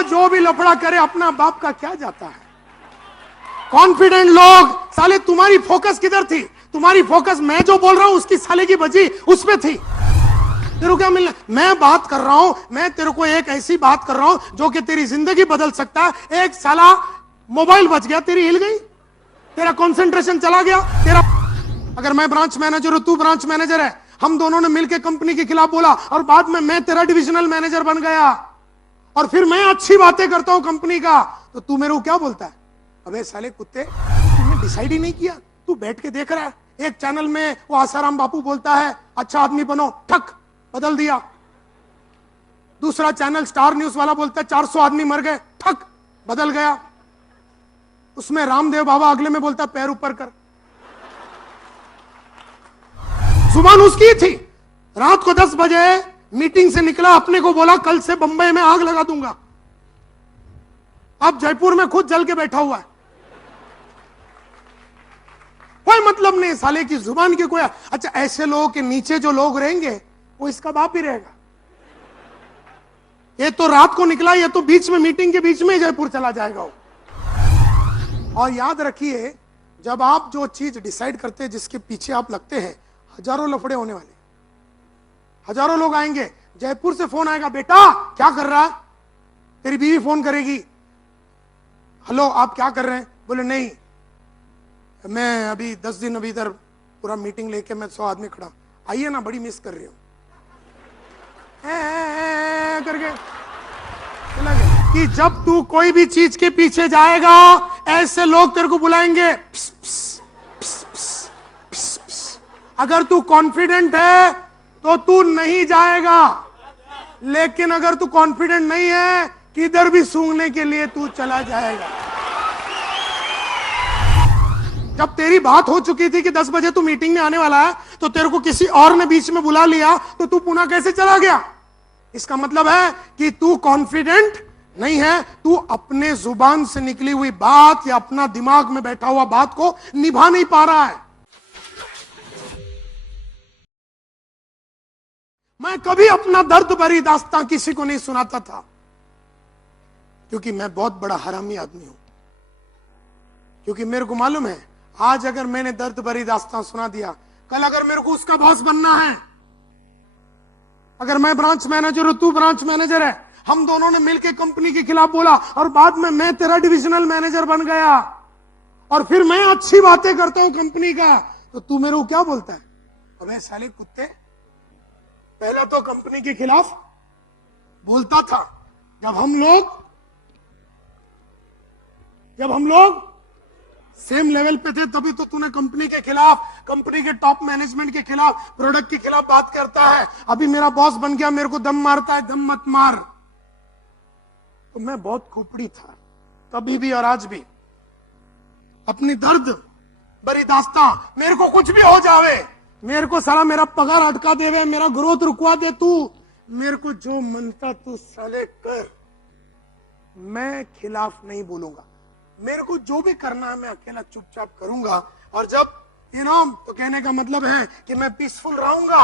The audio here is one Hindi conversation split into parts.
वो जो भी लफड़ा करे अपना बाप का क्या जाता है। कॉन्फिडेंट लोग, साले तुम्हारी फोकस किधर थी? तुम्हारी फोकस मैं जो बोल रहा हूं उसकी साले की बजी उस पे थी। तेरे को क्या मिलना? मैं बात कर रहा हूं, मैं तेरे को एक ऐसी बात कर रहा हूं जो कि तेरी जिंदगी बदल सकता है। एक साला मोबाइल बच गया, तेरी हिल गई, तेरा कंसंट्रेशन चला गया। तेरा अगर मैं ब्रांच मैनेजर हूं, तू ब्रांच मैनेजर है, हम दोनों ने मिलकर कंपनी के खिलाफ बोला और बाद में मैं तेरा डिविजनल मैनेजर बन गया और फिर मैं अच्छी बातें करता हूं कंपनी का, तो तू मेरे को क्या बोलता है? अबे साले कुत्ते, तुमने डिसाइड ही नहीं किया, तू बैठ के देख रहा है। एक चैनल में वो आसाराम बापू बोलता है अच्छा आदमी बनो, ठक बदल दिया। दूसरा चैनल स्टार न्यूज वाला बोलता है 400 आदमी मर गए, ठक बदल गया। उसमें रामदेव बाबा अगले में बोलता है पैर ऊपर कर। जुबान उसकी थी। रात को 10 बजे मीटिंग से निकला, अपने को बोला कल से बंबई में आग लगा दूंगा। अब जयपुर में खुद जल के बैठा हुआ है। कोई मतलब नहीं साले की जुबान की कोई। अच्छा, ऐसे लोगों के नीचे जो लोग रहेंगे वो इसका बाप ही रहेगा। ये तो रात को निकला, ये तो बीच में मीटिंग के बीच में जयपुर चला जाएगा वो। और याद रखिए, जब आप जो चीज डिसाइड करते हैं, जिसके पीछे आप लगते हैं, हजारों लफड़े होने वाले, हजारों लोग आएंगे। जयपुर से फोन आएगा, बेटा क्या कर रहा है? तेरी बीवी फोन करेगी, हेलो आप क्या कर रहे हैं? बोले नहीं, मैं अभी 10 दिन अभी इधर पूरा मीटिंग लेके मैं 100 आदमी खड़ा, आइए ना, बड़ी मिस कर रही हूं करके चला गया। कि जब तू कोई भी चीज के पीछे जाएगा, ऐसे लोग तेरे को बुलाएंगे। पिस, पिस, पिस, पिस, पिस, पिस। अगर तू कॉन्फिडेंट है तो तू नहीं जाएगा, लेकिन अगर तू कॉन्फिडेंट नहीं है, किधर भी सूंघने के लिए तू चला जाएगा। जब तेरी बात हो चुकी थी कि 10 बजे तू मीटिंग में आने वाला है, तो तेरे को किसी और ने बीच में बुला लिया, तो तू पुणे कैसे चला गया? इसका मतलब है कि तू कॉन्फिडेंट नहीं है, तू अपने जुबान से निकली हुई बात या अपना दिमाग में बैठा हुआ बात को निभा नहीं पा रहा है। मैं कभी अपना दर्द भरी दास्तां किसी को नहीं सुनाता था, क्योंकि मैं बहुत बड़ा हरामी आदमी हूं। क्योंकि मेरे को मालूम है, आज अगर मैंने दर्द भरी दास्तां सुना दिया, कल अगर मेरे को उसका बॉस बनना है, अगर मैं ब्रांच मैनेजर हूं, तू ब्रांच मैनेजर है, हम दोनों ने मिलकर कंपनी के खिलाफ बोला और बाद में मैं तेरा डिविजनल मैनेजर बन गया और फिर मैं अच्छी बातें करता हूं कंपनी का, तो तू मेरे को क्या बोलता है? अबे साले कुत्ते, पहला तो कंपनी के खिलाफ बोलता था जब हम लोग सेम लेवल पे थे, तभी तो तूने कंपनी के खिलाफ, कंपनी के टॉप मैनेजमेंट के खिलाफ, प्रोडक्ट के खिलाफ बात करता है। अभी मेरा बॉस बन गया, मेरे को दम मारता है, दम मत मार। तो मैं बहुत खोपड़ी था तभी भी और आज भी। अपनी दर्द भरी दास्तां, मेरे को कुछ भी हो जावे, मेरे को साला मेरा पगार अटका देवे, मेरा ग्रोथ रुकवा दे तू, मेरे को जो मनता तू साले कर, मैं खिलाफ नहीं बोलूंगा। मेरे को जो भी करना है मैं अकेला चुपचाप करूंगा। और जब तो कहने का मतलब है कि मैं पीसफुल रहूंगा।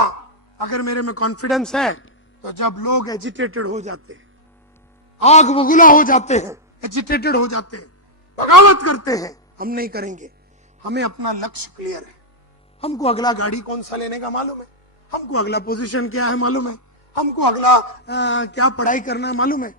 अगर मेरे में कॉन्फिडेंस है, तो जब लोग एजिटेटेड हो जाते हैं, आग बबूला हो जाते हैं, एजिटेटेड हो जाते हैं, बगावत करते हैं, हम नहीं करेंगे। हमें अपना लक्ष्य क्लियर है, हमको अगला गाड़ी कौन सा लेने का मालूम है, हमको अगला पोजीशन क्या है मालूम है, हमको अगला क्या पढ़ाई करना है मालूम है।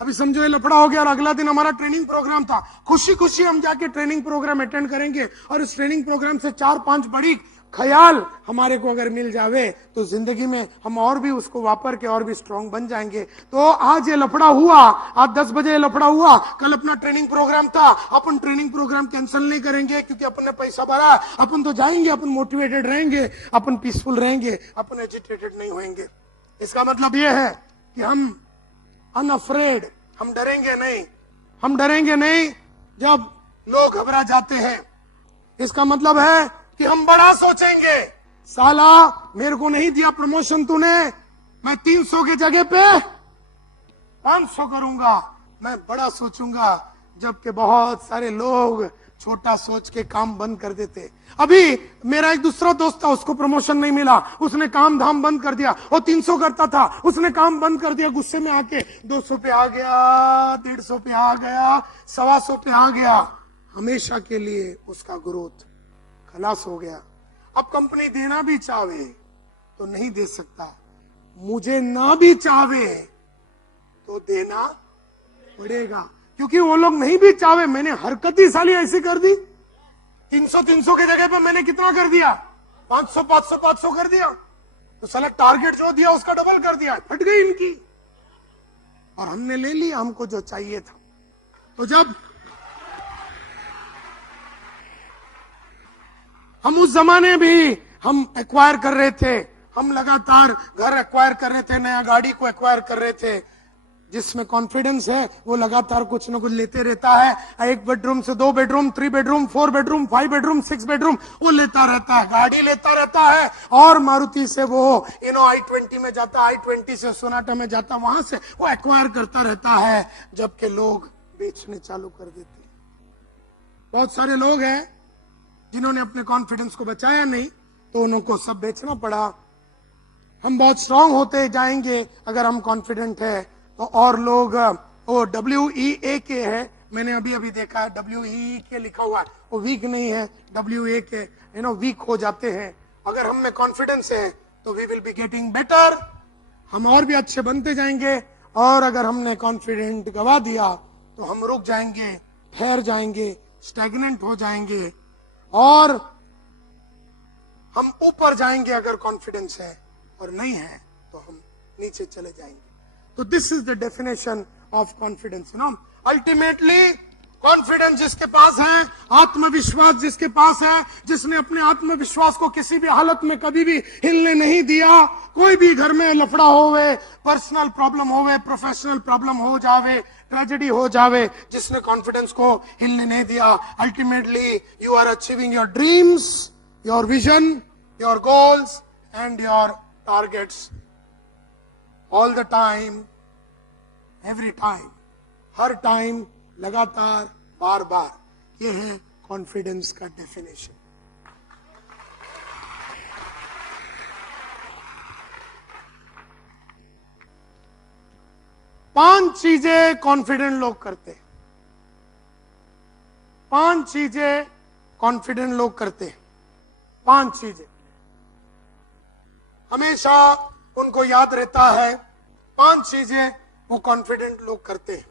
अभी समझो ये लफड़ा हो गया और अगला दिन हमारा ट्रेनिंग प्रोग्राम था, खुशी खुशी हम जाके ट्रेनिंग प्रोग्राम अटेंड करेंगे और इस ट्रेनिंग प्रोग्राम से 4-5 बड़ी ख्याल हमारे को अगर मिल जावे, तो जिंदगी में हम और भी उसको वापर के और भी स्ट्रांग बन जाएंगे। तो आज ये लफड़ा हुआ, आज 10 बजे ये लफड़ा हुआ, कल अपना ट्रेनिंग प्रोग्राम था, अपन ट्रेनिंग प्रोग्राम कैंसिल नहीं करेंगे क्योंकि अपन ने पैसा भरा, अपन तो जाएंगे, अपन मोटिवेटेड रहेंगे, अपन पीसफुल रहेंगे, अपन एजिटेटेड नहीं होंगे। इसका मतलब ये है कि हम अनअफ्रेड, हम डरेंगे नहीं, हम डरेंगे नहीं जब लोग घबरा जाते हैं। इसका मतलब है कि हम बड़ा सोचेंगे। साला मेरे को नहीं दिया प्रमोशन तूने, मैं 300 की जगह पे 500 करूंगा, मैं बड़ा सोचूंगा। जबकि बहुत सारे लोग छोटा सोच के काम बंद कर देते। अभी मेरा एक दूसरा दोस्त था, उसको प्रमोशन नहीं मिला, उसने काम धाम बंद कर दिया। वो 300 करता था, उसने काम बंद कर दिया, गुस्से में आके 200 पे आ गया, 150 पे आ गया, 125 पे आ गया। हमेशा के लिए उसका ग्रोथ खलास हो गया। अब कंपनी देना भी चाहे तो नहीं दे सकता, मुझे ना भी चाहे तो देना पड़ेगा, क्योंकि वो लोग नहीं भी चाहे। मैंने हरकत ही साली ऐसी कर दी। 300 की जगह पे मैंने कितना कर दिया, 500 कर दिया। तो साला टारगेट जो दिया उसका डबल कर दिया, फट गई इनकी। और हमने ले लिया हमको जो चाहिए था। तो जब हम उस जमाने भी हम एक्वायर कर रहे थे, हम लगातार घर एक्वायर कर रहे थे, नया गाड़ी को एक्वायर कर रहे थे। जिसमें कॉन्फिडेंस है वो लगातार कुछ ना कुछ लेते रहता है। 1 बेडरूम से 2 bedroom, 3 bedroom, 4 bedroom, 5 bedroom, 6 bedroom वो लेता रहता है, गाड़ी लेता रहता है। और मारुति से वो i20 में जाता, i20 से सोनाटा में जाता, वहां से वो एक्वायर करता रहता है, जबकि लोग बेचने चालू कर देते। बहुत सारे लोग हैं जिन्होंने अपने कॉन्फिडेंस को बचाया नहीं, तो उनको सब बेचना पड़ा। हम बहुत स्ट्रांग होते जाएंगे अगर हम कॉन्फिडेंट है तो। और लोग वो WEAK है, मैंने अभी अभी देखा है WEAK लिखा हुआ है, वो वीक नहीं है, WAK वीक हो जाते हैं। अगर हम में कॉन्फिडेंस है तो we will be getting better, हम और भी अच्छे बनते जाएंगे। और अगर हमने कॉन्फिडेंट गवा दिया तो हम रुक जाएंगे, ठहर जाएंगे, स्टैग्नेंट हो जाएंगे, और हम ऊपर जाएंगे अगर कॉन्फिडेंस है, और नहीं है तो हम नीचे चले जाएंगे। तो this is the definition of confidence. Ultimately confidence जिसके पास है, आत्मविश्वास जिसके पास है, जिसने अपने आत्मविश्वास को किसी भी हालत में कभी भी हिलने नहीं दिया, कोई भी घर में लफड़ा होवे, पर्सनल प्रॉब्लम होवे, प्रोफेशनल प्रॉब्लम हो जावे, ट्रेजेडी हो जावे, जिसने कॉन्फिडेंस को हिलने नहीं दिया, ultimately you are achieving your dreams, your vision, your goals and your targets all the time, every time, हर टाइम, लगातार, बार बार। ये है कॉन्फिडेंस का डेफिनेशन। पांच चीजें कॉन्फिडेंट लोग करते हैं, 5 चीजें कॉन्फिडेंट लोग करते हैं, 5 चीजें हमेशा उनको याद रहता है। 5 चीजें वो कॉन्फिडेंट लोग करते हैं,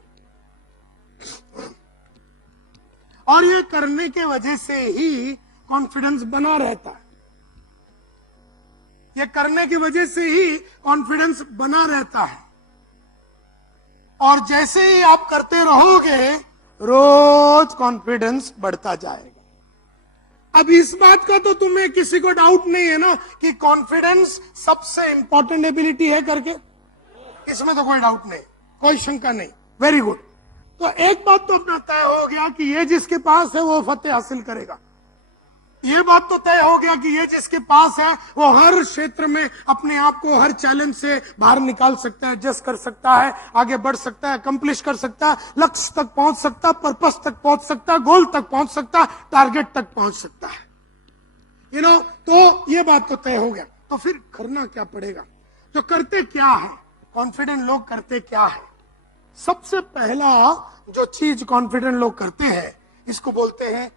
और ये करने के वजह से ही कॉन्फिडेंस बना रहता है। ये करने की वजह से ही कॉन्फिडेंस बना रहता है। और जैसे ही आप करते रहोगे, रोज कॉन्फिडेंस बढ़ता जाएगा। अब इस बात का तो तुम्हें किसी को डाउट नहीं है ना कि कॉन्फिडेंस सबसे इंपॉर्टेंट एबिलिटी है करके? इसमें तो कोई डाउट नहीं, कोई शंका नहीं। Very good. तो एक बात तो अपना तय हो गया कि ये जिसके पास है वो फतेह हासिल करेगा। ये बात तो तय हो गया कि ये जिसके पास है वो हर क्षेत्र में अपने आप को हर चैलेंज से बाहर निकाल सकता है, एडजस्ट कर सकता है, आगे बढ़ सकता है, अकम्प्लिश कर सकता है, लक्ष्य तक पहुंच सकता है, पर्पस तक पहुंच सकता है, गोल तक पहुंच सकता है, टारगेट तक पहुंच सकता है। तो ये बात तो तय हो गया। तो फिर करना क्या पड़ेगा? तो करते क्या है कॉन्फिडेंट लोग? करते क्या है? सबसे पहला जो चीज कॉन्फिडेंट लोग करते हैं, इसको बोलते हैं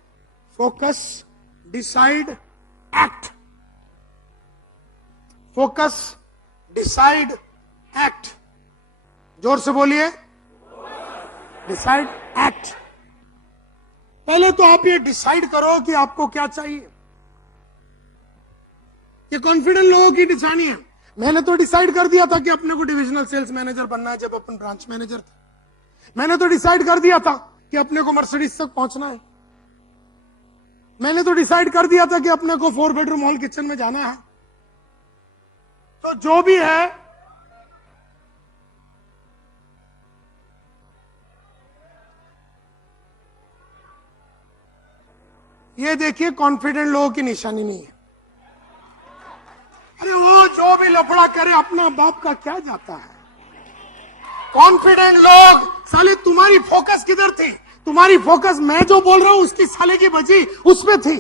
focus, decide, act. Focus, decide, act. जोर से बोलिए, डिसाइड, एक्ट। पहले तो आप ये डिसाइड करो कि आपको क्या चाहिए। ये कॉन्फिडेंट लोगों की निशानी है। मैंने तो डिसाइड कर दिया था कि अपने को डिविजनल सेल्स मैनेजर बनना है जब अपन ब्रांच मैनेजर थे। मैंने तो डिसाइड कर दिया था कि अपने को मर्सिडीज तक पहुंचना है। मैंने तो डिसाइड कर दिया था कि अपने को 4 बेडरूम हॉल किचन में जाना है। तो जो भी है, ये देखिए कॉन्फिडेंट लोगों की निशानी नहीं है। अरे वो जो भी लफड़ा करे अपना बाप का क्या जाता है। कॉन्फिडेंट लोग, साले तुम्हारी फोकस किधर थी? तुम्हारी फोकस मैं जो बोल रहा हूं उसकी साले की बजी उसमें थी।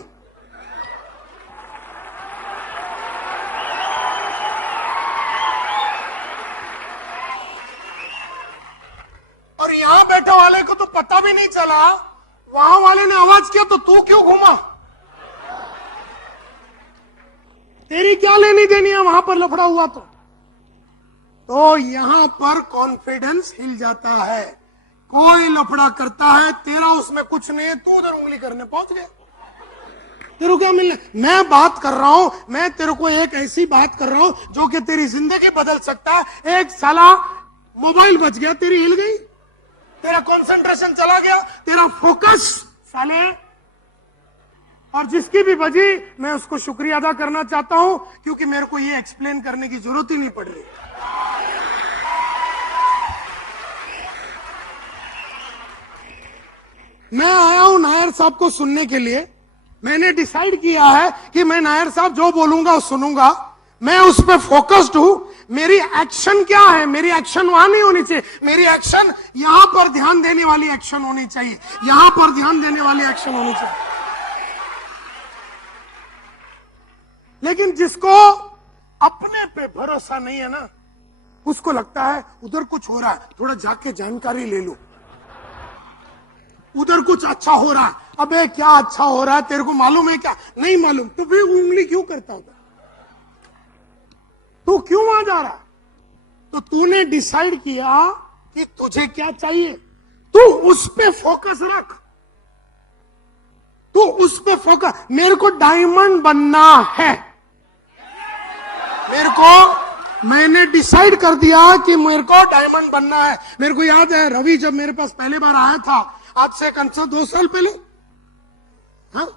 और यहां बैठे वाले को तो पता भी नहीं चला, वहां वाले ने आवाज किया तो तू क्यों घूमा? तेरी क्या लेनी देनी है वहां पर लफड़ा हुआ तो यहां पर कॉन्फिडेंस हिल जाता है। कोई लफड़ा करता है, तेरा उसमें कुछ नहीं है, तू उधर उंगली करने पहुंच गया। तेरे को क्या मिलना? मैं बात कर रहा हूं, मैं तेरे को एक ऐसी बात कर रहा हूं जो कि तेरी जिंदगी बदल सकता है। एक साला मोबाइल बच गया, तेरी हिल गई, तेरा कंसंट्रेशन चला गया, तेरा फोकस साले। और जिसकी भी बजी, मैं उसको शुक्रिया अदा करना चाहता हूं, क्योंकि मेरे को ये एक्सप्लेन करने की जरूरत ही नहीं पड़ रही। मैं आया हूं नायर साहब को सुनने के लिए। मैंने डिसाइड किया है कि मैं नायर साहब जो बोलूंगा वो सुनूंगा। मैं उस पर फोकस्ड हूं। मेरी एक्शन क्या है? मेरी एक्शन वहां नहीं होनी चाहिए। मेरी एक्शन यहां पर ध्यान देने वाली एक्शन होनी चाहिए, यहां पर ध्यान देने वाली एक्शन होनी चाहिए। लेकिन जिसको अपने पे भरोसा नहीं है ना, उसको लगता है उधर कुछ हो रहा है, थोड़ा जाके जानकारी ले लूं, उधर कुछ अच्छा हो रहा है। अबे क्या अच्छा हो रहा है? तेरे को मालूम है क्या? नहीं मालूम तो फिर उंगली क्यों करता होगा? तू क्यों वहां जा रहा? तो तूने डिसाइड किया कि तुझे क्या चाहिए, तू उस पे फोकस रख, तू उस पे फोकस। मेरे को डायमंड बनना है, मेरे को, मैंने डिसाइड कर दिया कि मेरे को डायमंड बनना है। मेरे को याद है रवि जब मेरे पास पहली बार आया था, आज से कम से 2 साल पहले, हाँ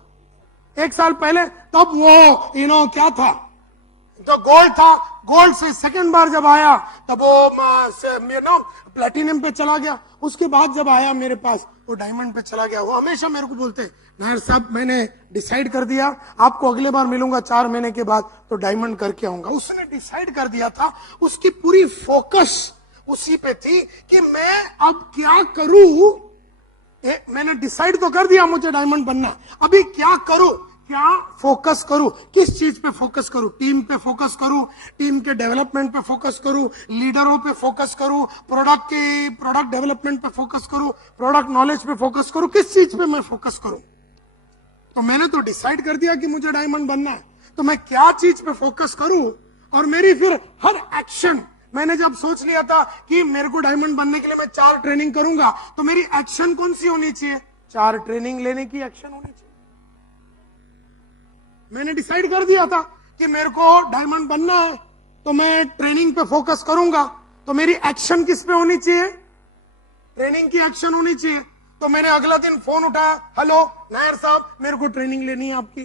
1 साल पहले, तब वो क्या था, तो गोल्ड था। गोल्ड से सेकंड बार जब आया तब वो प्लेटिनम पे चला गया। उसके बाद जब आया मेरे पास वो डायमंड पे चला गया। वो हमेशा मेरे को बोलते हैं, नायर साहब मैंने डिसाइड कर दिया, आपको अगले बार मिलूंगा 4 महीने के बाद तो डायमंड करके आऊंगा। उसने डिसाइड कर दिया था, उसकी पूरी फोकस उसी पे थी कि मैं अब क्या करूं। मैंने डिसाइड तो कर दिया मुझे डायमंड बनना, अभी क्या करूं, क्या फोकस करूं, किस चीज पे फोकस करूं? टीम पे फोकस करूं, टीम के डेवलपमेंट पे फोकस करूं, लीडरों पे फोकस करूं, प्रोडक्ट डेवलपमेंट पे फोकस करूं, प्रोडक्ट नॉलेज पे फोकस करूं, किस चीज पे मैं फोकस करूं? तो मैंने तो डिसाइड कर दिया कि मुझे डायमंड बनना है, तो मैं क्या चीज पे फोकस करूं? और मेरी फिर हर एक्शन, मैंने जब सोच लिया था कि मेरे को डायमंड बनने के लिए मैं 4 ट्रेनिंग करूंगा, तो मेरी एक्शन कौन सी होनी चाहिए? 4 ट्रेनिंग लेने की एक्शन होनी चाहिए। मैंने डिसाइड कर दिया था कि मेरे को डायमंड बनना है, तो मैं ट्रेनिंग पे फोकस करूंगा, तो मेरी एक्शन किस पे होनी चाहिए? ट्रेनिंग की एक्शन होनी चाहिए। तो मैंने अगला दिन फोन उठाया, हेलो नायर साहब मेरे को ट्रेनिंग लेनी है आपकी।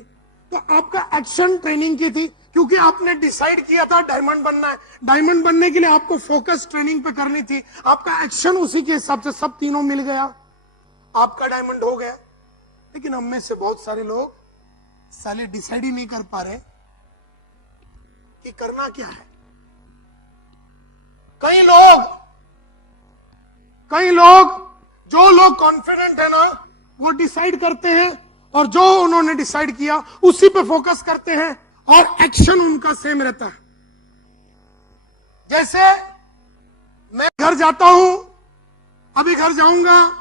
तो आपका एक्शन ट्रेनिंग की थी, क्योंकि आपने डिसाइड किया था डायमंड बनना है। डायमंड बनने के लिए आपको फोकस ट्रेनिंग पे करनी थी, आपका एक्शन उसी के हिसाब से सब तीनों मिल गया, आपका डायमंड हो गया। लेकिन हम में से बहुत सारे लोग साले डिसाइड ही नहीं कर पा रहे कि करना क्या है। कई लोग जो लोग कॉन्फिडेंट है ना, वो डिसाइड करते हैं, और जो उन्होंने डिसाइड किया उसी पे फोकस करते हैं, और एक्शन उनका सेम रहता है। जैसे मैं घर जाता हूं, अभी घर जाऊंगा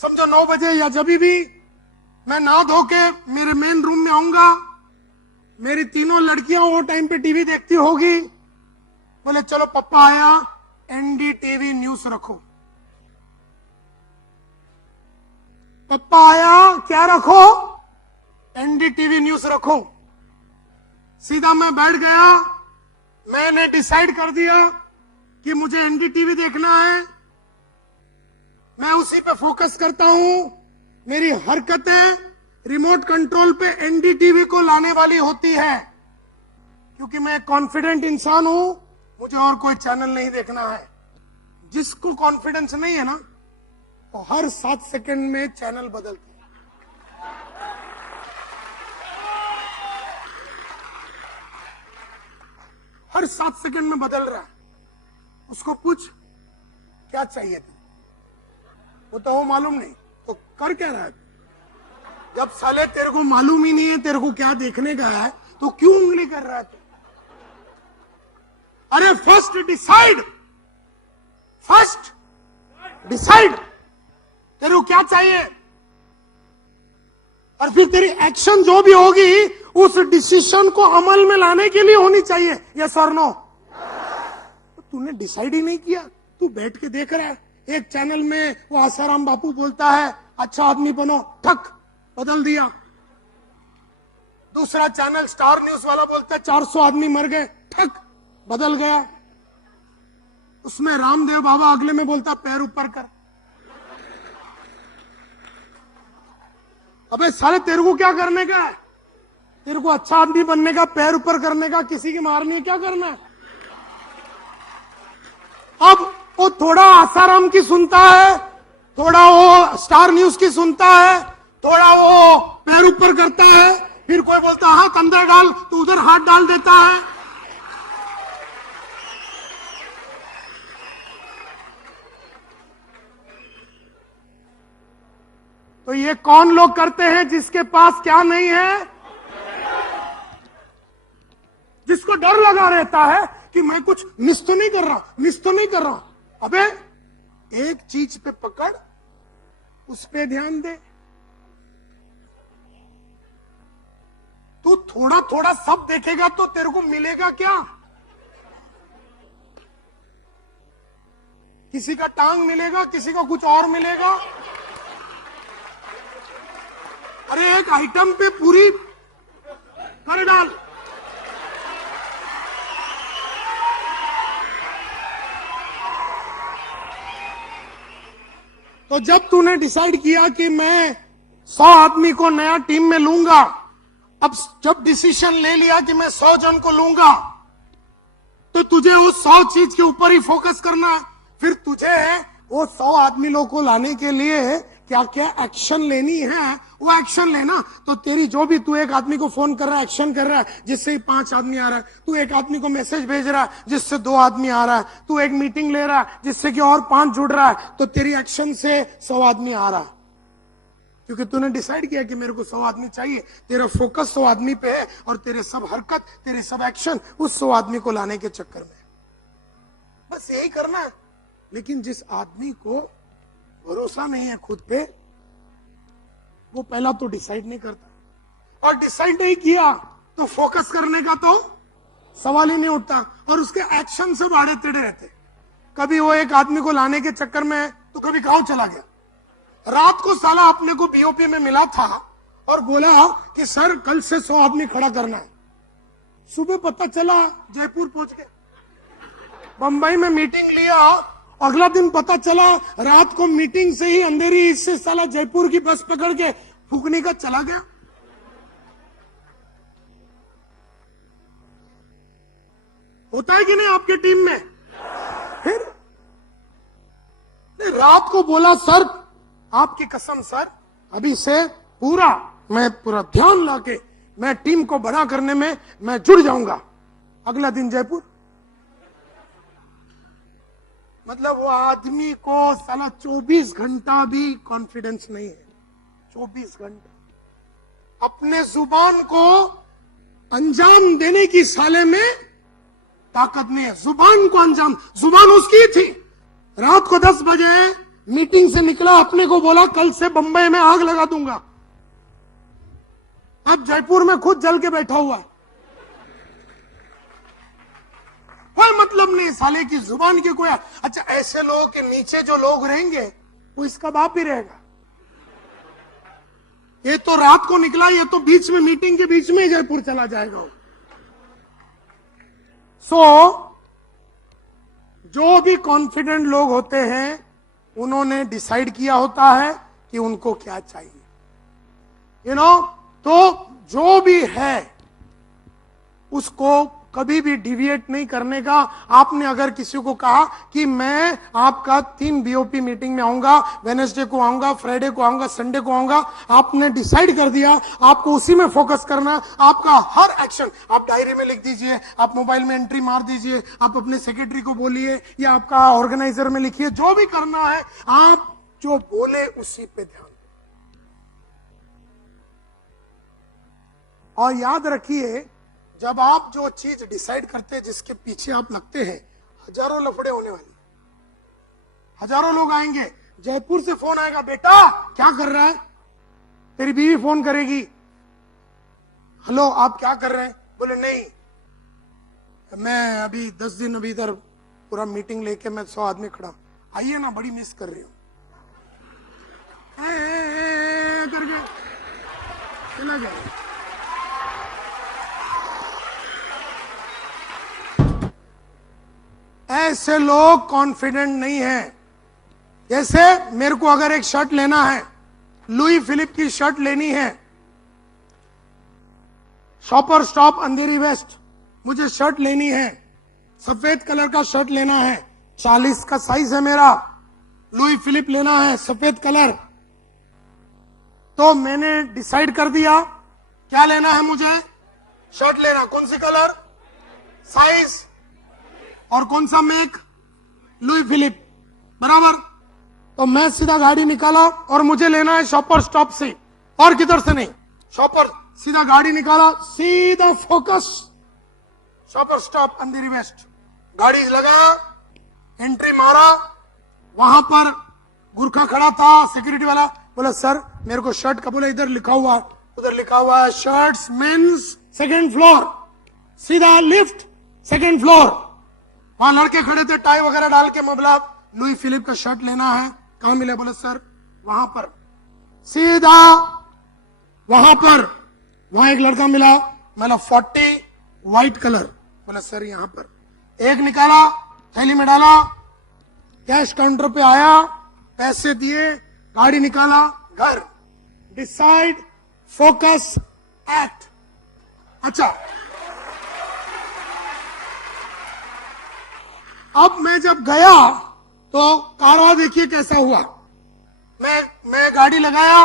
समझो 9 बजे या जब भी, मैं नहा धो के मेरे मेन रूम में आऊंगा, मेरी तीनों लड़कियां वो टाइम पे टीवी देखती होगी, बोले चलो पप्पा आया एनडीटीवी न्यूज रखो, पप्पा आया क्या रखो? एनडीटीवी न्यूज रखो। सीधा मैं बैठ गया, मैंने डिसाइड कर दिया कि मुझे एनडीटीवी देखना है, मैं उसी पे फोकस करता हूं। मेरी हरकतें रिमोट कंट्रोल पे एनडीटीवी को लाने वाली होती है, क्योंकि मैं कॉन्फिडेंट इंसान हूं, मुझे और कोई चैनल नहीं देखना है। जिसको कॉन्फिडेंस नहीं है ना, वो हर 7 सेकंड में चैनल बदलता है। हर 7 सेकंड में बदल रहा है। उसको पूछ क्या चाहिए था, वो तो वो मालूम नहीं। तो कर क्या रहा है? जब साले तेरे को मालूम ही नहीं है तेरे को क्या देखने का है, तो क्यों उंगली कर रहा है तू? अरे फर्स्ट डिसाइड तेरे को क्या चाहिए, और फिर तेरी एक्शन जो भी होगी उस डिसीजन को अमल में लाने के लिए होनी चाहिए। यस और नो? तो तूने डिसाइड ही नहीं किया, तू बैठ के देख रहा है। एक चैनल में वो आसाराम बापू बोलता है अच्छा आदमी बनो, ठक बदल दिया। दूसरा चैनल स्टार न्यूज वाला बोलता है 400 आदमी मर गए, ठक बदल गया। उसमें रामदेव बाबा अगले में बोलता पैर ऊपर कर। अबे साले तेरे को क्या करने का है? तेरे को अच्छा आदमी बनने का, पैर ऊपर करने का, किसी की मारनी है, क्या करना है? अब वो थोड़ा आसाराम की सुनता है, थोड़ा वो स्टार न्यूज की सुनता है, थोड़ा वो पैर ऊपर करता है, फिर कोई बोलता हाथ अंदर डाल तो उधर हाथ डाल देता है। तो ये कौन लोग करते हैं जिसके पास क्या नहीं है? जिसको डर लगा रहता है कि मैं कुछ मिस तो नहीं कर रहा। अबे एक चीज पे पकड़, उस पे ध्यान दे। तू थोड़ा थोड़ा सब देखेगा तो तेरे को मिलेगा क्या? किसी का टांग मिलेगा, किसी का कुछ और मिलेगा। अरे एक आइटम पे पूरी कर डाल। तो जब तूने डिसाइड किया कि मैं 100 आदमी को नया टीम में लूंगा, अब जब डिसीजन ले लिया कि मैं 100 जन को लूंगा, तो तुझे उस 100 चीज के ऊपर ही फोकस करना है। फिर तुझे वो 100 आदमी लोगों को लाने के लिए क्या क्या एक्शन लेनी है, वो एक्शन लेना। तो तेरी जो भी, तू एक आदमी को फोन कर रहा है, एक्शन कर रहा है, जिससे 5 आदमी आ रहा है। तू एक आदमी को मैसेज भेज रहा है, जिससे 2 आदमी आ रहा है। तू एक मीटिंग ले रहा है, जिससे कि और 5 जुड़ रहा है। तो तेरी एक्शन से 100 आदमी आ रहा है, क्योंकि तूने डिसाइड किया कि मेरे को 100 आदमी चाहिए। तेरा फोकस 100 आदमी पे है, और तेरे सब हरकत, तेरे सब एक्शन उस 100 आदमी को लाने के चक्कर में। बस यही करना है। लेकिन जिस आदमी को भरोसा नहीं है खुद पे, वो पहला तो डिसाइड नहीं करता, और डिसाइड नहीं किया तो फोकस करने का तो सवाल ही नहीं उठता, और उसके एक्शन से बाड़े टेढ़े रहते। कभी वो एक आदमी को लाने के चक्कर में तो कभी गांव चला गया। रात को साला अपने को बीओपी में मिला था और बोला कि सर कल से 100 आदमी खड़ा करना है। सुबह पता चला जयपुर पहुंच गए, बंबई में मीटिंग लिया। अगला दिन पता चला रात को मीटिंग से ही अंधेरी इससे साला जयपुर की बस पकड़ के फूकने का चला गया। होता है कि नहीं आपकी टीम में? फिर रात को बोला सर आपकी कसम सर, अभी से मैं पूरा ध्यान लाके मैं टीम को बड़ा करने में मैं जुड़ जाऊंगा। अगला दिन जयपुर। मतलब वो आदमी को साला 24 घंटा भी कॉन्फिडेंस नहीं है। 24 घंटा अपने जुबान को अंजाम देने की साले में ताकत नहीं है। जुबान को अंजाम, जुबान उसकी थी। रात को 10 बजे मीटिंग से निकला, अपने को बोला कल से बंबई में आग लगा दूंगा। अब जयपुर में खुद जल के बैठा हुआ है। कोई मतलब नहीं साले की जुबान की कोई। अच्छा, ऐसे लोगों के नीचे जो लोग रहेंगे वो इसका बाप ही रहेगा। ये तो रात को निकला, ये तो बीच में मीटिंग के बीच में जयपुर चला जाएगा। जो भी कॉन्फिडेंट लोग होते हैं उन्होंने डिसाइड किया होता है कि उनको क्या चाहिए। तो जो भी है उसको कभी भी डिविएट नहीं करने का। आपने अगर किसी को कहा कि मैं आपका 3 बीओपी मीटिंग में आऊंगा, वेडनेसडे को आऊंगा, फ्राइडे को आऊंगा, संडे को आऊंगा, आपने डिसाइड कर दिया, आपको उसी में फोकस करना। आपका हर एक्शन आप डायरी में लिख दीजिए, आप मोबाइल में एंट्री मार दीजिए, आप अपने सेक्रेटरी को बोलिए या आपका ऑर्गेनाइजर में लिखिए, जो भी करना है आप जो बोले उसी पे ध्यान। और याद रखिए, जब आप जो चीज डिसाइड करते हैं, जिसके पीछे आप लगते हैं, हजारों लफड़े होने वाले, हजारों लोग आएंगे। जयपुर से फोन आएगा, बेटा क्या कर रहा है? तेरी बीवी फोन करेगी, हेलो आप क्या कर रहे हैं? बोले नहीं, मैं अभी 10 दिन अभी इधर पूरा मीटिंग लेके मैं 100 आदमी खड़ा, आइए ना, बड़ी मिस कर रही हूं करके चला गया। ऐसे लोग कॉन्फिडेंट नहीं है। जैसे मेरे को अगर एक शर्ट लेना है, लुई फिलिप की शर्ट लेनी है, शॉपर स्टॉप अंधेरी वेस्ट, मुझे शर्ट लेनी है, सफेद कलर का शर्ट लेना है, 40 का साइज है मेरा, लुई फिलिप लेना है सफेद कलर। तो मैंने डिसाइड कर दिया क्या लेना है मुझे, शर्ट लेना, कौन सी कलर, साइज और कौन सा मेक, लुई फिलिप, बराबर। तो मैं सीधा गाड़ी निकाला और मुझे लेना है शॉपर स्टॉप से, और किधर से नहीं, शॉपर, सीधा गाड़ी निकाला, सीधा फोकस शॉपर स्टॉप अंधेरी वेस्ट, गाड़ी लगा, एंट्री मारा, वहां पर गुरखा खड़ा था, सिक्योरिटी वाला, बोला सर मेरे को शर्ट का, बोला इधर लिखा हुआ, उधर लिखा हुआ है शर्ट्स मेंस सेकंड फ्लोर, सीधा लिफ्ट सेकंड फ्लोर। वहां लड़के खड़े थे टाई वगैरह डाल के, मबला लुई फिलिप का शर्ट लेना है, कहां मिले? बोले सर वहां पर, सीधा वहां पर, वहां एक लड़का मिला, मतलब 40 व्हाइट कलर, बोला सर यहां पर, एक निकाला, थैली में डाला, कैश काउंटर पे आया, पैसे दिए, गाड़ी निकाला, घर। Decide, focus, act. अच्छा, अब मैं जब गया तो कारवा देखिए कैसा हुआ। मैं गाड़ी लगाया,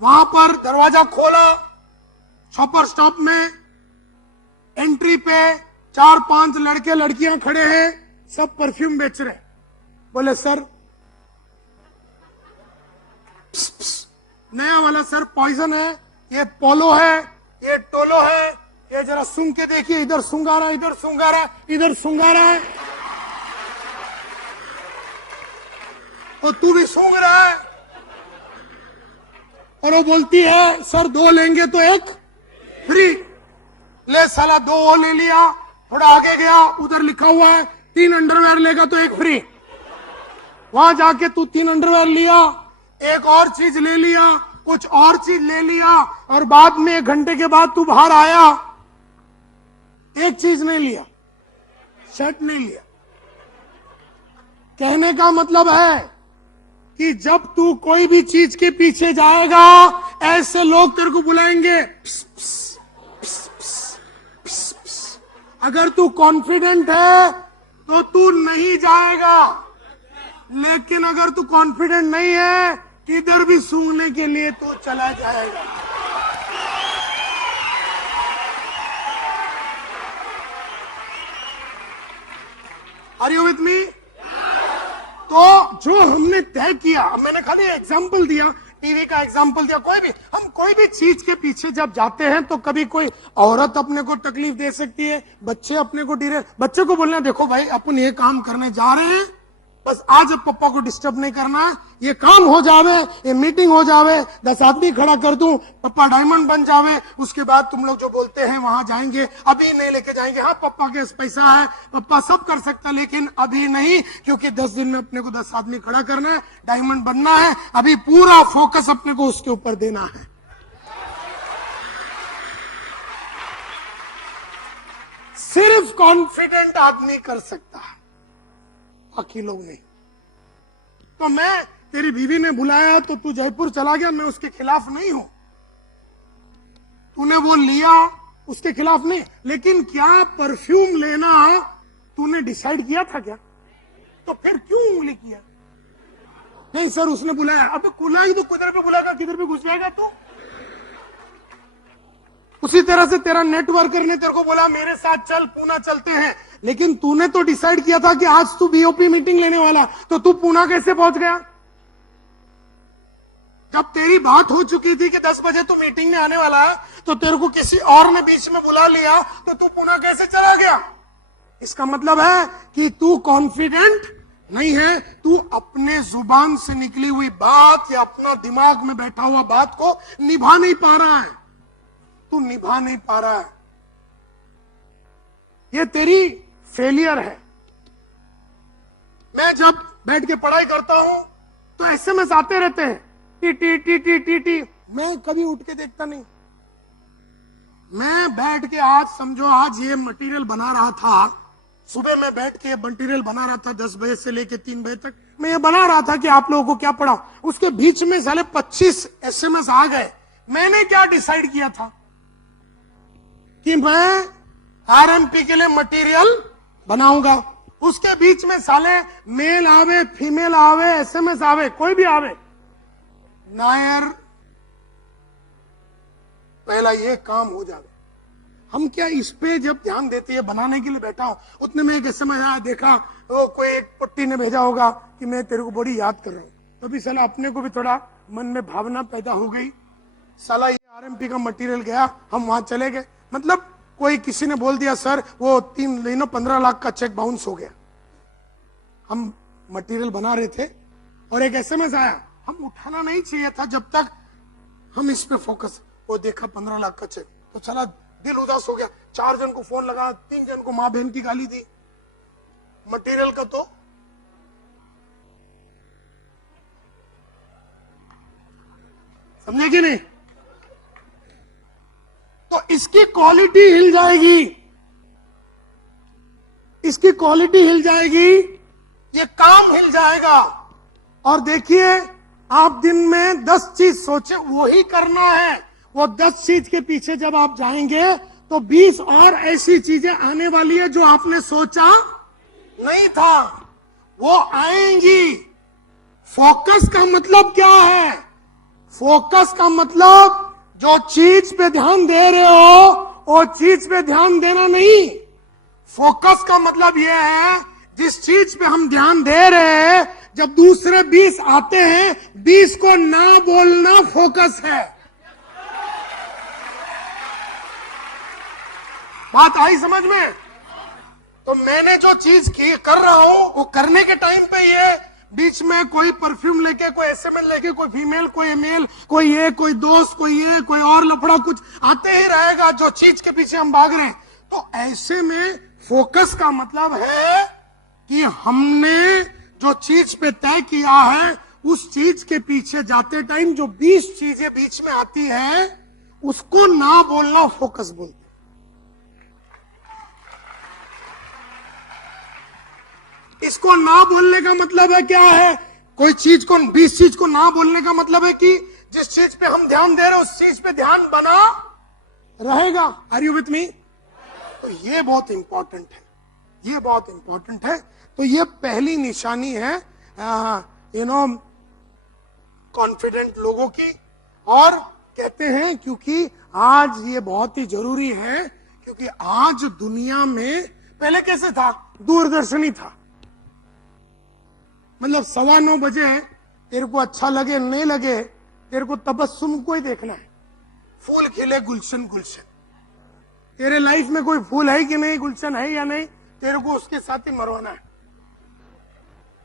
वहां पर दरवाजा खोला, शॉपर स्टॉप में एंट्री पे 4-5 लड़के लड़कियां खड़े हैं, सब परफ्यूम बेच रहे। बोले सर, प्स, प्स, नया वाला सर पॉइजन है, ये पोलो है, ये टोलो है, ये जरा सूंघ के देखिए, इधर सूंघा रहा है, इधर सूंघा रहा है, इधर सूंघा रहा है, और तू भी सूंघ रहा है। और वो बोलती है सर 2 लेंगे तो 1 फ्री। ले साला 2 ले लिया, थोड़ा आगे गया, उधर लिखा हुआ है 3 अंडरवेयर लेगा तो 1 फ्री। वहां जाके तू 3 अंडरवेयर लिया, एक और चीज ले लिया, कुछ और चीज ले लिया, और बाद में 1 घंटे के बाद तू बाहर आया, एक चीज नहीं लिया, शर्ट नहीं लिया। कहने का मतलब है कि जब तू कोई भी चीज के पीछे जाएगा, ऐसे लोग तेरे को बुलाएंगे, पिस, पिस, पिस, पिस, पिस, पिस। अगर तू कॉन्फिडेंट है तो तू नहीं जाएगा, लेकिन अगर तू कॉन्फिडेंट नहीं है, किधर भी सूंघने के लिए तो चला जाएगा। Are you with me? तो जो हमने तय किया, मैंने खाली एग्जाम्पल दिया, टीवी का एग्जाम्पल दिया, कोई भी चीज के पीछे जब जाते हैं तो कभी कोई औरत अपने को तकलीफ दे सकती है, बच्चे अपने को बच्चे को बोलना देखो भाई अपन ये काम करने जा रहे हैं, बस आज पापा को डिस्टर्ब नहीं करना है, ये काम हो जावे, ये मीटिंग हो जावे, 10 आदमी खड़ा कर दूं, पापा डायमंड बन जावे, उसके बाद तुम लोग जो बोलते हैं वहां जाएंगे, अभी नहीं लेके जाएंगे। हाँ पापा के पैसा है, पापा सब कर सकता, लेकिन अभी नहीं, क्योंकि 10 दिन में अपने को 10 आदमी खड़ा करना है, डायमंड बनना है, अभी पूरा फोकस अपने को उसके ऊपर देना है। सिर्फ कॉन्फिडेंट आदमी कर सकता है, बाकी लोग नहीं। तो मैं, तेरी बीवी ने बुलाया तो तू जयपुर चला गया, मैं उसके खिलाफ नहीं हूं, तूने वो लिया उसके खिलाफ नहीं, लेकिन क्या परफ्यूम लेना तूने डिसाइड किया था क्या? तो फिर क्यों उंगली किया? नहीं सर उसने बुलाया, अब बुलाई तो किधर पे बुलाएगा, किधर पे घुस जाएगा तू? उसी तरह से तेरा नेटवर्कर ने तेरे को बोला मेरे साथ चल, पूना चलते हैं, लेकिन तूने तो डिसाइड किया था कि आज तू बीओपी मीटिंग लेने वाला, तो तू पूना कैसे पहुंच गया? जब तेरी बात हो चुकी थी कि 10 बजे तू मीटिंग में आने वाला है, तो तेरे को किसी और ने बीच में बुला लिया, तो तू पुनः कैसे चला गया? इसका मतलब है कि तू कॉन्फिडेंट नहीं है, तू अपने जुबान से निकली हुई बात या अपना दिमाग में बैठा हुआ बात को निभा नहीं पा रहा है, तू निभा नहीं पा रहा है। ये तेरी फेलियर है। मैं जब बैठ के पढ़ाई करता हूं तो एसएमएस आते रहते हैं, T T T T T T. मैं कभी उठ के देखता नहीं। मैं बैठ के आज समझो, आज ये मटेरियल बना रहा था, सुबह मैं बैठ के मटेरियल बना रहा था 10 बजे से लेके 3 बजे तक। मैं ये बना रहा था कि आप लोगों को क्या पढ़ाऊं। उसके बीच में साले 25 एसएमएस आ गए। मैंने क्या डिसाइड किया था कि मैं आरएमपी के लिए मटेरियल बनाऊंगा। उसके बीच में साले मेल आवे, फीमेल आवे, एसएमएस आवे, कोई भी आवे, नायर पहला ये काम हो जावे। हम क्या इस पे जब ध्यान देते हैं, बनाने के लिए बैठा हूं, उतने में एक एसएमएस आया, देखा कोई एक पट्टी ने भेजा होगा कि मैं तेरे को बड़ी याद कर रहा हूं। तो भी साला अपने को भी थोड़ा मन में भावना पैदा हो गई, साला ये आरएमपी का मटेरियल गया, हम वहां चले गए। मतलब कोई किसी ने बोल दिया सर वो 15 लाख का चेक बाउंस हो गया। हम मटेरियल बना रहे थे और एक एसएमएस आया, हम उठाना नहीं चाहिए था जब तक हम इस पे फोकस। वो देखा 15 लाख का चेक, तो चला दिल उदास हो गया। 4 जन को फोन लगा, 3 जन को मां बहन की गाली दी। मटेरियल का तो समझे कि नहीं? तो इसकी क्वालिटी हिल जाएगी, इसकी क्वालिटी हिल जाएगी, ये काम हिल जाएगा। और देखिए, आप दिन में 10 चीज सोचे, वही करना है। वो 10 चीज के पीछे जब आप जाएंगे तो 20 और ऐसी चीजें आने वाली है जो आपने सोचा नहीं था, वो आएंगी। फोकस का मतलब क्या है? फोकस का मतलब जो चीज पे ध्यान दे रहे हो वो चीज पे ध्यान देना नहीं। फोकस का मतलब यह है जिस चीज पे हम ध्यान दे रहे हैं, जब दूसरे 20 आते हैं, 20 को ना बोलना फोकस है। बात आई समझ में? तो मैंने जो चीज की कर रहा हूं, वो करने के टाइम पे ये बीच में कोई परफ्यूम लेके, कोई एसएमएस लेके, कोई फीमेल, कोई मेल, कोई ये, कोई दोस्त, कोई ये, कोई और लफड़ा कुछ आते ही रहेगा जो चीज के पीछे हम भाग रहे हैं। तो ऐसे में फोकस का मतलब है कि हमने जो चीज पे तय किया है, उस चीज के पीछे जाते टाइम जो 20 चीजें बीच में आती है, उसको ना बोलना फोकस बोलते। इसको ना बोलने का मतलब है क्या है? कोई चीज को, 20 चीज को ना बोलने का मतलब है कि जिस चीज पे हम ध्यान दे रहे हैं उस चीज पे ध्यान बना रहेगा। Are you with me? तो ये बहुत इंपॉर्टेंट है, ये बहुत इंपॉर्टेंट है। तो ये पहली निशानी है कॉन्फिडेंट लोगों की। और कहते हैं क्योंकि आज ये बहुत ही जरूरी है, क्योंकि आज दुनिया में, पहले कैसे था, दूरदर्शन था। मतलब 9:15 बजे है, तेरे को अच्छा लगे नहीं लगे, तेरे को तबस्सुम को ही देखना है। फूल खिले गुलशन गुलशन, तेरे लाइफ में कोई फूल है कि नहीं, गुलशन है या नहीं, तेरे को उसके साथ ही मरवाना है।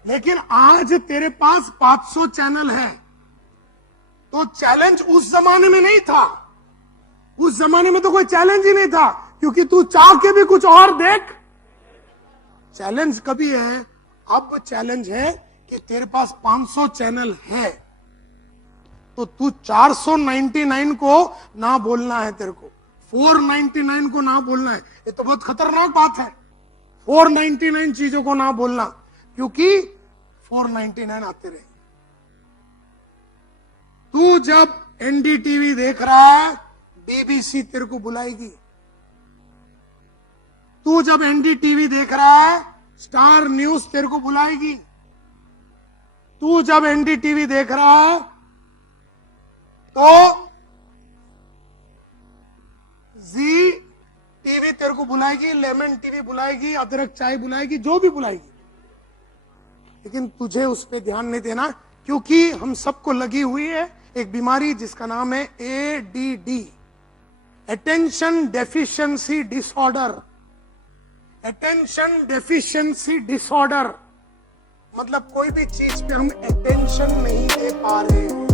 लेकिन आज तेरे पास 500 चैनल है। तो चैलेंज उस जमाने में नहीं था। उस जमाने में तो कोई चैलेंज ही नहीं था, क्योंकि तू चाह के भी कुछ और देख। चैलेंज कभी है, अब चैलेंज है कि तेरे पास 500 चैनल है, तो तू 499 को ना बोलना है, तेरे को 499 को ना बोलना है। ये तो बहुत खतरनाक बात है, 499 चीजों को ना बोलना, क्योंकि 499 आते रहे। तू जब एनडीटीवी देख रहा है, बीबीसी तेरे को बुलाएगी। तू जब एनडीटीवी देख रहा है, स्टार न्यूज तेरे को बुलाएगी। तू जब एनडीटीवी देख रहा है तो जी टीवी तेरे को बुलाएगी, लेमन टीवी बुलाएगी, अदरक चाय बुलाएगी, जो भी बुलाएगी। लेकिन तुझे उस पर ध्यान नहीं देना, क्योंकि हम सबको लगी हुई है एक बीमारी जिसका नाम है ADD, attention deficiency disorder. Attention deficiency disorder मतलब कोई भी चीज पे हम अटेंशन नहीं दे पा रहे हैं।